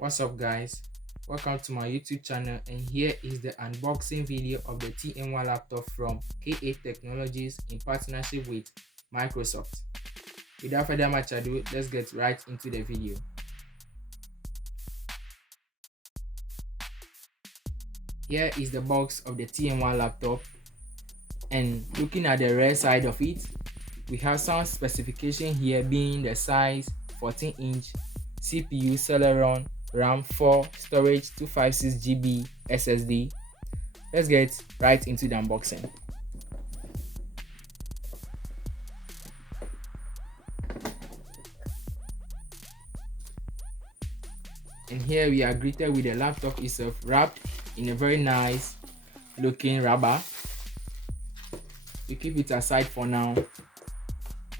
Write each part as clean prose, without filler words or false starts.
What's up guys, welcome to my YouTube channel, and here is the unboxing video of the TM1 laptop from K8 Technologies in partnership with Microsoft. Without further much ado, let's get right into the video. Here is the box of the TM1 laptop, and looking at the rear side of it, we have some specification here being the size 14-inch, CPU Celeron, RAM 4, storage 256GB SSD. Let's get right into the unboxing. And here we are greeted with the laptop itself wrapped in a very nice looking rubber. We keep it aside for now.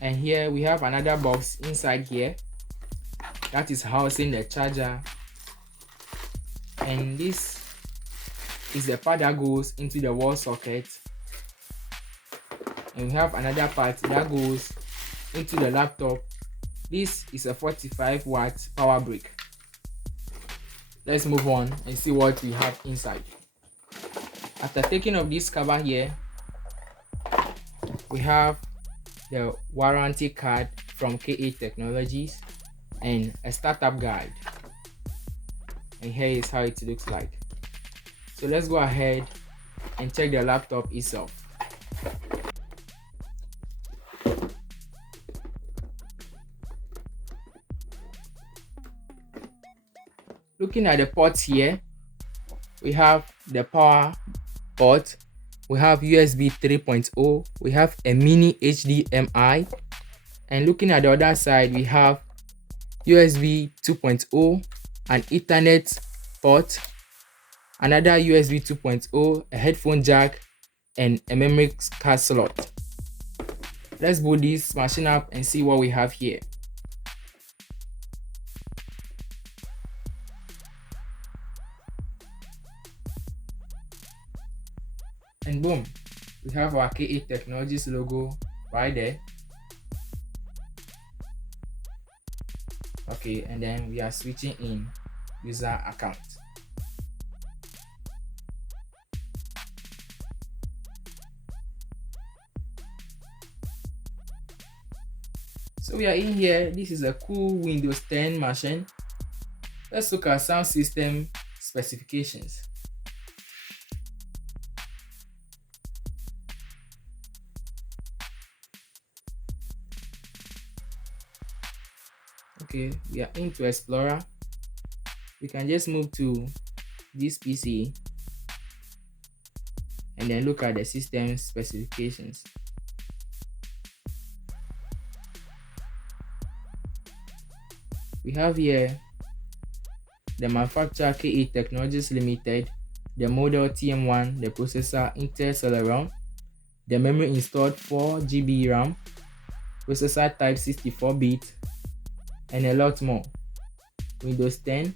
And here we have another box inside here that is housing the charger, and this is the part that goes into the wall socket, and we have another part that goes into the laptop. This is a 45-watt power brick. Let's move on and see what we have inside. After taking off this cover here, we have the warranty card from K8 Technologies and a startup guide, and here is how it looks like. So let's go ahead and check the laptop itself. Looking at the ports here, we have the power port, we have USB 3.0, we have a mini HDMI, and looking at the other side, we have USB 2.0, an Ethernet port, another USB 2.0, a headphone jack, and a memory card slot. Let's boot this machine up and see what we have here. And boom, we have our K8 Technologies logo right there. Okay, and then we are switching in user account. So we are in here. This is a cool Windows 10 machine. Let's look at sound system specifications. Okay, we are into Explorer. We can just move to this PC and then look at the system specifications. We have here the manufacturer K8 Technologies Limited, the model TM1, the processor Intel Celeron, the memory installed 4GB RAM, processor type 64-bit, and a lot more. Windows 10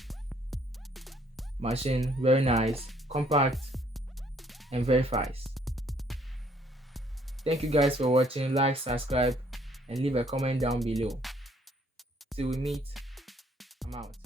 machine, very nice, compact, and very fast. Thank you guys for watching. Like, subscribe, and leave a comment down below. Till we meet, I'm out.